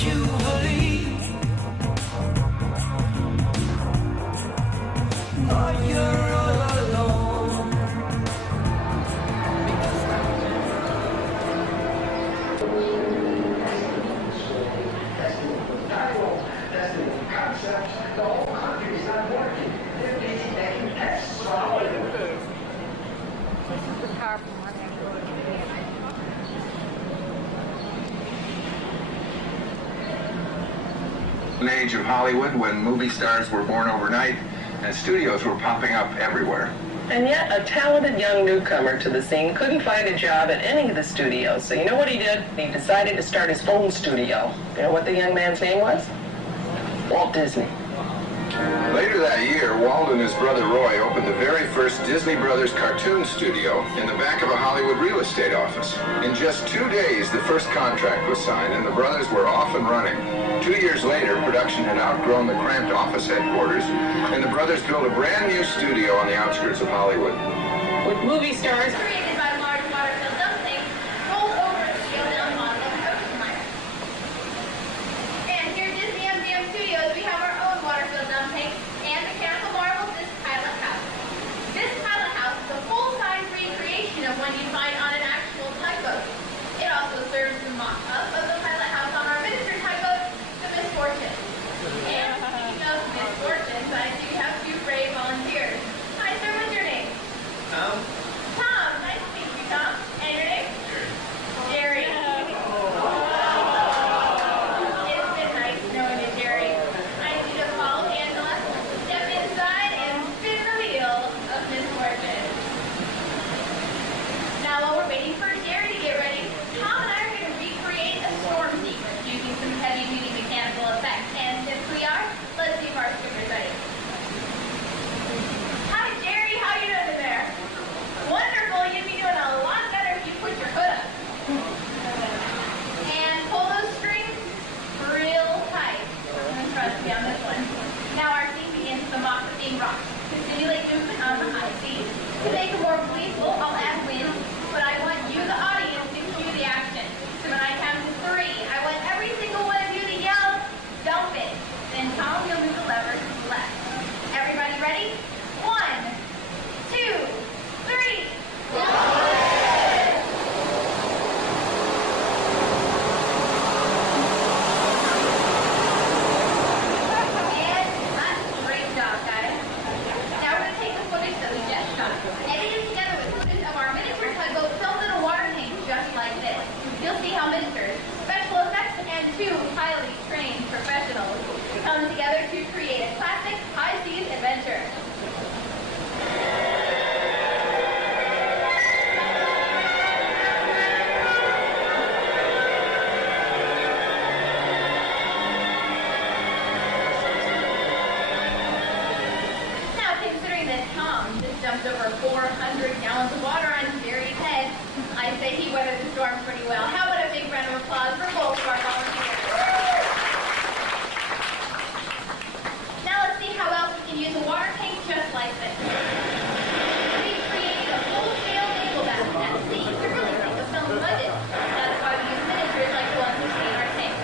you believe, but you're all alone. Concepts, the whole country's not working. They're busy making tests for Hollywood. This is the powerful one. An age of Hollywood when movie stars were born overnight and studios were popping up everywhere. And yet, a talented young newcomer to the scene couldn't find a job at any of the studios. So you know what he did? He decided to start his own studio. You know what the young man's name was? Walt Disney. Later that year, Walt and his brother Roy opened the very first Disney Brothers cartoon studio in the back of a Hollywood real estate office. In just 2 days, the first contract was signed and the brothers were off and running. 2 years later, production had outgrown the cramped office headquarters, and the brothers built a brand new studio on the outskirts of Hollywood. With movie stars Created by large water-filled dumplings, rolled over a scaled-down model of an ocean liner. And here at Disney M.G.M Studios, we have our own water-filled dumpling and mechanical marvels, this pilot house. This pilot house is a full-size recreation of one you find on an actual tugboat. It also serves as a mock-up of the pilot house on our miniature tugboat, the Misfortune. And speaking of misfortunes, I do have 2 brave volunteers. Hi, sir, what's your name? Tom? Tom, nice to meet you, Tom. And your name? Jerry. It's been nice knowing you, Jerry. I need you to follow Angela, step inside, and spin the wheel of misfortune. Now, while we're waiting for Jerry to get ready, Tom and I are going to recreate a storm sequence using some heavy-duty mechanical effects. And since we are, let's see if our swimmer's ready. Hi, Jerry. How you doing there? Wonderful. You'd be doing a lot better if you put your hood up. And pull those strings real tight. And trust me on this one. Now our scene begins with the mock of being rocked to simulate movement on the high seas. To make it more believable, I'll add wind, but I want you, the audience, to cue the action. So when I count to 3, I want every single one of you to yell, "Dump it." Then Tom, you'll move the lever to the left. Everybody ready? 1, 2, 3. And that's a great job, guys. Now we're going to take the footage that we just shot, edit it together with footage of our miniature tugboat filmed in a water tank just like this. You'll see how miniatures, special effects, and 2 highly trained professionals come together to create a classic high-seas adventure. Now, considering that Tom just jumped over 400 gallons of water on Jerry's head, I say he weathered the storm pretty well. How about a big round of applause for both of our volunteers? Now let's see how else we can use a water tank just like this. We created a full-scale naval battle at sea to really save a film budget. That's why we use miniatures like the ones we see in our tank.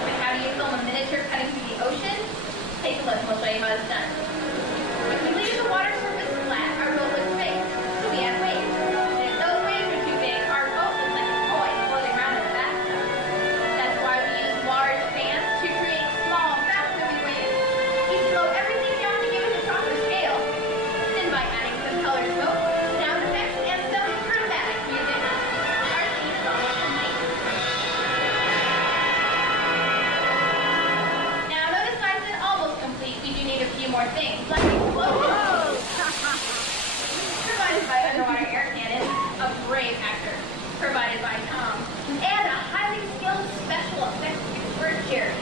But how do you film a miniature cutting through the ocean? Take a look and we'll show you how it's done. If we leave the water surface flat, our boat looks fake, so we add waves. And if those waves are too big, our boat looks like a toy floating around in the bathtub. That's why we use large fans to create small, fast-moving waves. We slow everything down to give it a proper scale. Then by adding some colored smoke, sound effects, and some dramatic music, our scene is almost complete. Now notice I said almost complete. We do need a few more things, like explosions. Provided by underwater air cannon, a brave actor, provided by Tom, and a highly skilled special effects expert, Jerry,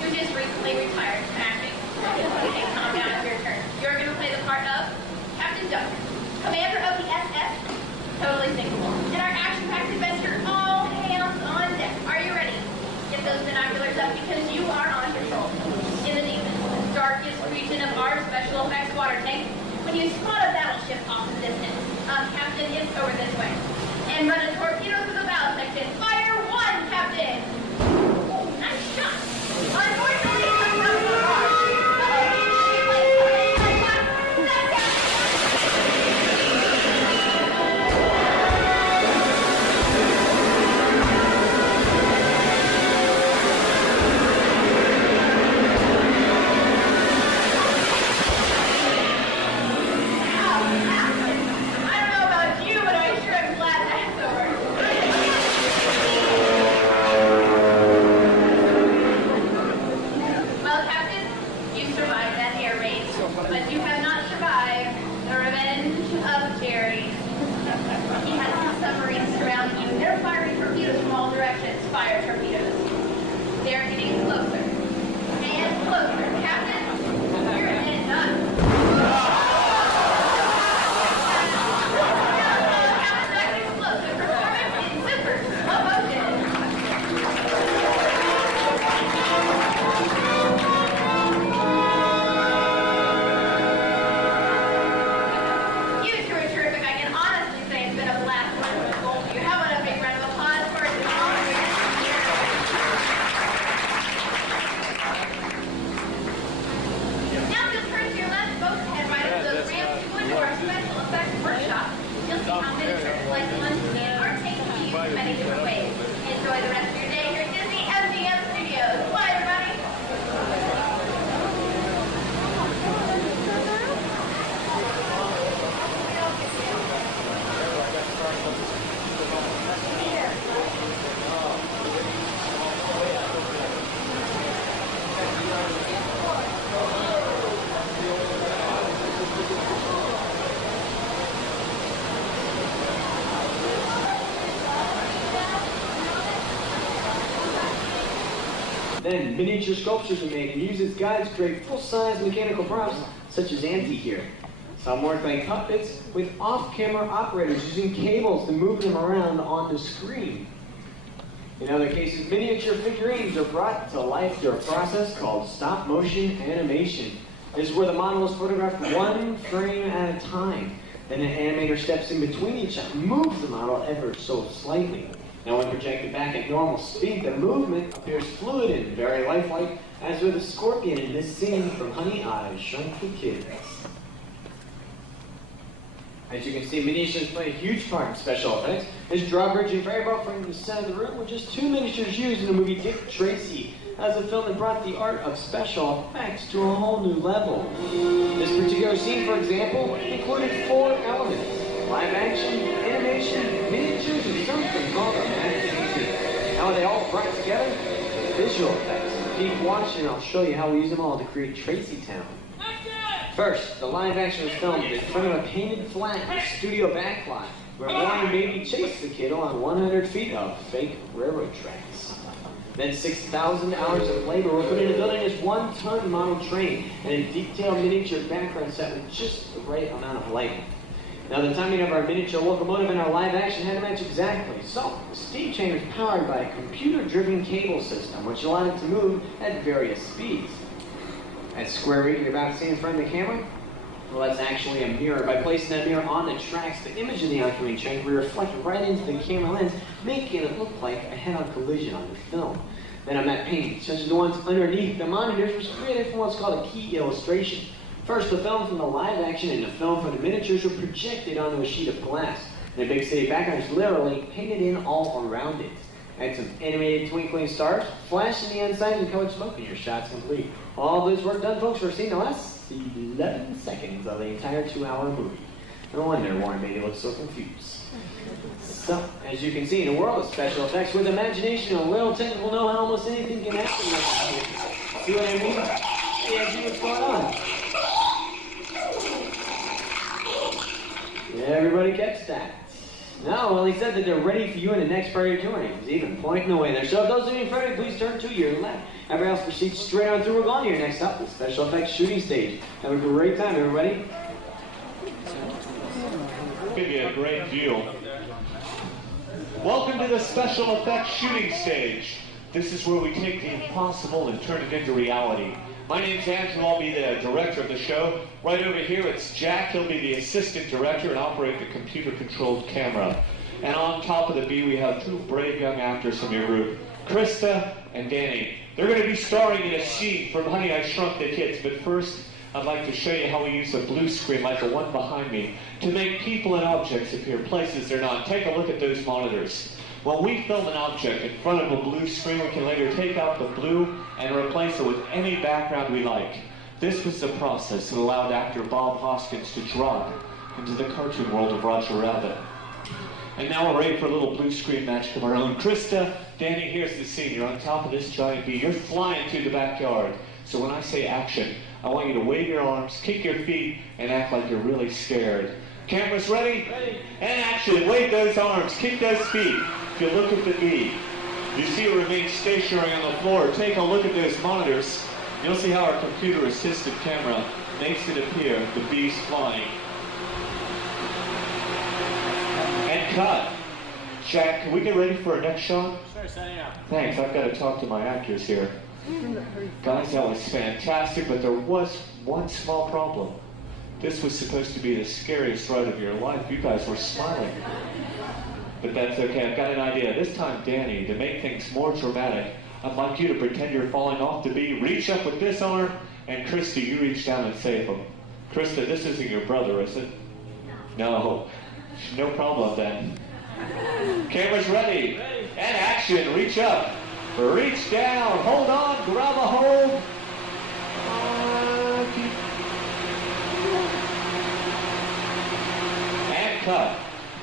who just recently retired from acting. Okay, Tom, now it's your turn. You're going to play the part of Captain Duck, commander of the SS, totally sinkable. In our action-packed adventure, all hands on deck. Are you ready? Get those binoculars up because you are on patrol. In the deepest, darkest region of our special effects water tank, when you spot a battleship off in the distance, Captain, it's over this way. And run a torpedo through the bow section. Fire 1, Captain! Ooh, nice. of Jerry. He has two submarines surrounding you. They're firing torpedoes from all directions. Fire torpedoes. They're getting closer. And closer. Captain, you're a minute done. Captain, explosive. Performance in super slow motion. You two are terrific. I can honestly say it's been a blast working with both of you. How about a big round of applause for us all? Now if you'll turn to your left, both head right up those ramps to go into our special effects workshop. You'll see how miniatures like lunch and are taken to use in many different ways. Enjoy the rest of your day here at Disney M.G.M Studios. Bye, everybody. Then miniature sculptures are made and use its guides to create full-size mechanical props such as Auntie here. Some work like puppets with off-camera operators using cables to move them around on the screen. In other cases, miniature figurines are brought to life through a process called stop-motion animation. This is where the model is photographed one frame at a time. Then an animator steps in between each and moves the model ever so slightly. Now when projected back at normal speed, the movement appears fluid and very lifelike, as with the scorpion in this scene from Honey, I Shrunk the Kids. As you can see, miniatures play a huge part in special effects. This drawbridge and ferry boat from the center of the room were just two miniatures used in the movie Dick Tracy, as a film that brought the art of special effects to a whole new level. This particular scene, for example, included 4 elements: live action, animation, miniatures, and something called a imagination. How are they all brought together? Visual effects. Keep watching, I'll show you how we use them all to create Tracy Town. First, the live action was filmed in front of a painted flat studio backlot, where Warren Beatty chased the kid along 100 feet of fake railroad tracks. Then 6,000 hours of labor were put into building this 1-ton model train and a detailed miniature background set with just the right amount of lighting. Now the timing of our miniature locomotive and our live action had to match exactly. So, the steam train was powered by a computer-driven cable system, which allowed it to move at various speeds. That square rig you're about to see in front of the camera? Well, that's actually a mirror. By placing that mirror on the tracks, the image of the oncoming train will reflect right into the camera lens, making it look like a head-on collision on the film. Then a matte painting, such as the ones underneath the monitors, was created from what's called a key illustration. First, the film from the live action and the film from the miniatures were projected onto a sheet of glass. And the big city background is literally painted in all around it. Add some animated twinkling stars, flash in the inside, and colored smoke, and your shot's complete. All this work done, folks, for seeing the last 11 seconds of the entire 2-hour movie. No wonder Warren Beatty looks so confused. So, as you can see, in a world of special effects, with imagination and a little technical know-how, almost anything can happen. See what I mean? Yeah, see what's going on. Yeah, everybody gets that. No, well, he said that they're ready for you in the next part of your tour. He's even pointing the way there. So if those of you in front of you, please turn to your left. Everybody else proceeds straight on through. We're going here next up, the special effects shooting stage. Have a great time, everybody. Give you a great view. Welcome to the special effects shooting stage. This is where we take the impossible and turn it into reality. My name's Andrew, I'll be the director of the show. Right over here, it's Jack, he'll be the assistant director and operate the computer-controlled camera. And on top of the B, we have 2 brave young actors from your group, Krista and Danny. They're going to be starring in a scene from Honey, I Shrunk the Kids, but first, I'd like to show you how we use a blue screen like the one behind me to make people and objects appear places they're not. Take a look at those monitors. When we film an object in front of a blue screen, we can later take out the blue and replace it with any background we like. This was the process that allowed actor Bob Hoskins to drop into the cartoon world of Roger Rabbit. And now we're ready for a little blue screen magic of our own. Krista, Danny, here's the scene. You're on top of this giant bee. You're flying through the backyard. So when I say action, I want you to wave your arms, kick your feet, and act like you're really scared. Cameras ready? Ready. And action. Wave those arms. Kick those feet. If you look at the bee, you see it remain stationary on the floor. Take a look at those monitors. You'll see how our computer-assisted camera makes it appear the bee's flying. And cut. Jack, can we get ready for our next shot? Sure, setting up. Thanks, I've got to talk to my actors here. Guys, that was fantastic, but there was one small problem. This was supposed to be the scariest ride of your life. You guys were smiling. But that's okay, I've got an idea. This time, Danny, to make things more dramatic, I'd like you to pretend you're falling off the bee, reach up with this arm, and Krista, you reach down and save him. Krista, this isn't your brother, is it? No. No problem then. Cameras ready. And action. Reach up. Reach down. Hold on. Grab a hold. And cut.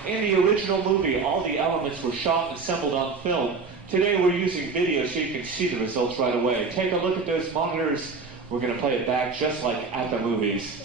In the original movie, all the elements were shot and assembled on film. Today we're using video so you can see the results right away. Take a look at those monitors. We're going to play it back just like at the movies.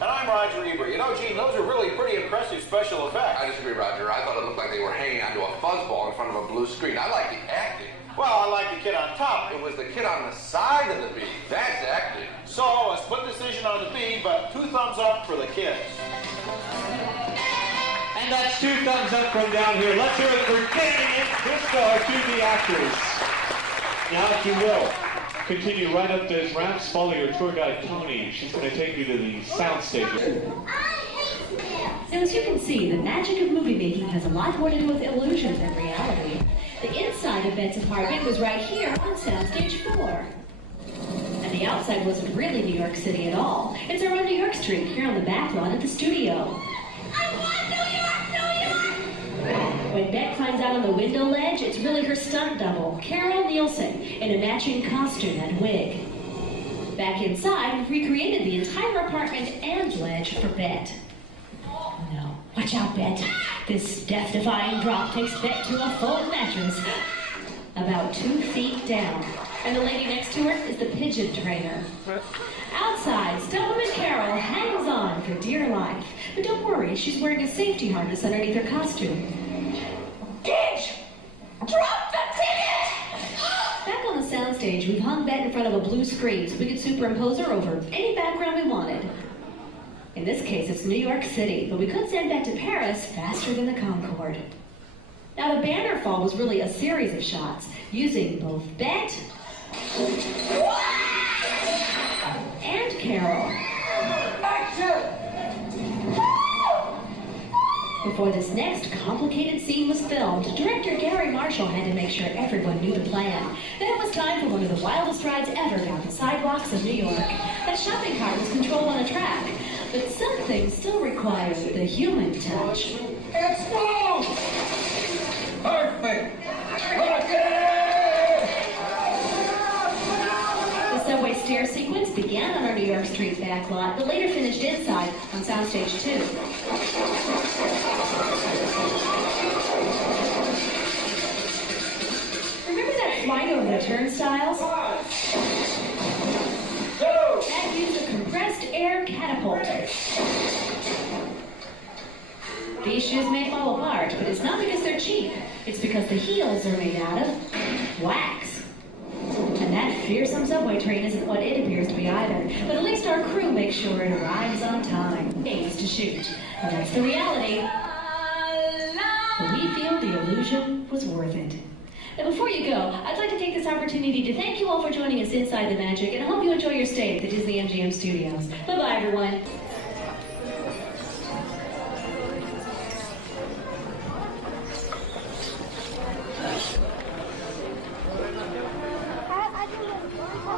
And I'm Roger Ebert. You know, Gene, those are really pretty impressive special effects. I disagree, Roger. I thought it looked like they were hanging onto a fuzzball in front of a blue screen. I like the acting. Well, I like the kid on top. It was the kid on the side of the bee. That's acting. So, a split decision on the bee, but 2 thumbs up for the kids. And that's 2 thumbs up from down here. Let's hear it for Danny and Krista, our 2D actors. Now, if you will, continue right up those ramps, follow your tour guide, Tony. She's going to take you to the sound stage. So as you can see, the magic of movie making has a lot more to do with illusion than reality. The inside of Ben's apartment was right here on Soundstage 4. And the outside wasn't really New York City at all. It's around New York Street, here on the back lawn at the studio. I want New York, New York! When Ben climbs out on the window ledge, it's really her stunt double, Carol Nielsen, in a matching costume and wig. Back inside, we've recreated the entire apartment and ledge for Bet. Oh no, watch out, Bet. This death-defying drop takes Bet to a full mattress, about 2 feet down. And the lady next to her is the pigeon trainer. Outside, stuntwoman Carol hangs on for dear life. But don't worry, she's wearing a safety harness underneath her costume. Gage! Drop the ticket! Back on the soundstage, we've hung Bet in front of a blue screen so we could superimpose her over any background we wanted. In this case, it's New York City, but we could send Bet to Paris faster than the Concorde. Now, the banner fall was really a series of shots using both Bet and Carol. Before this next complicated scene was filmed, director Gary Marshall had to make sure everyone knew the plan. Then it was time for one of the wildest rides ever down the sidewalks of New York. That shopping cart was controlled on a track, but some things still require the human touch. Explode! Perfect! The subway stair sequence began on our New York Street backlot, but later finished inside on Soundstage 2. Remember that flight over the turnstiles? That used a compressed air catapult. These shoes may fall apart, but it's not because they're cheap. It's because the heels are made out of wax. And that fearsome subway train isn't what it appears to be either. But at least our crew makes sure it arrives on time. Days to shoot. And that's the reality. But we feel the illusion was worth it. Now before you go, I'd like to take this opportunity to thank you all for joining us inside the magic, and I hope you enjoy your stay at the Disney M.G.M. Studios. Bye-bye, everyone. I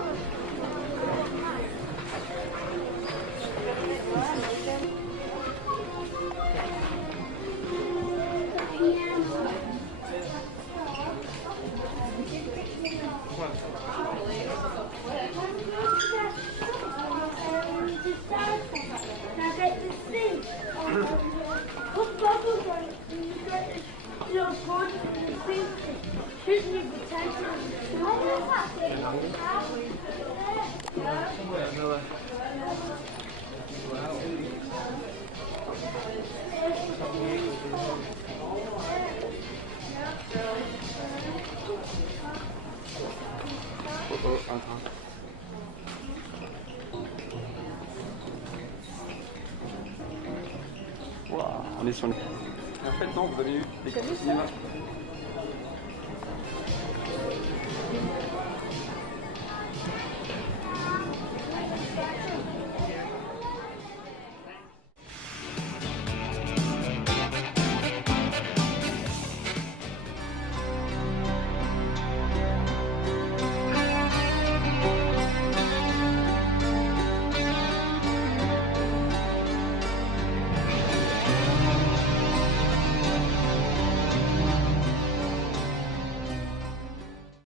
Wow, on est sur le... En fait, non, vous avez eu des cinémas.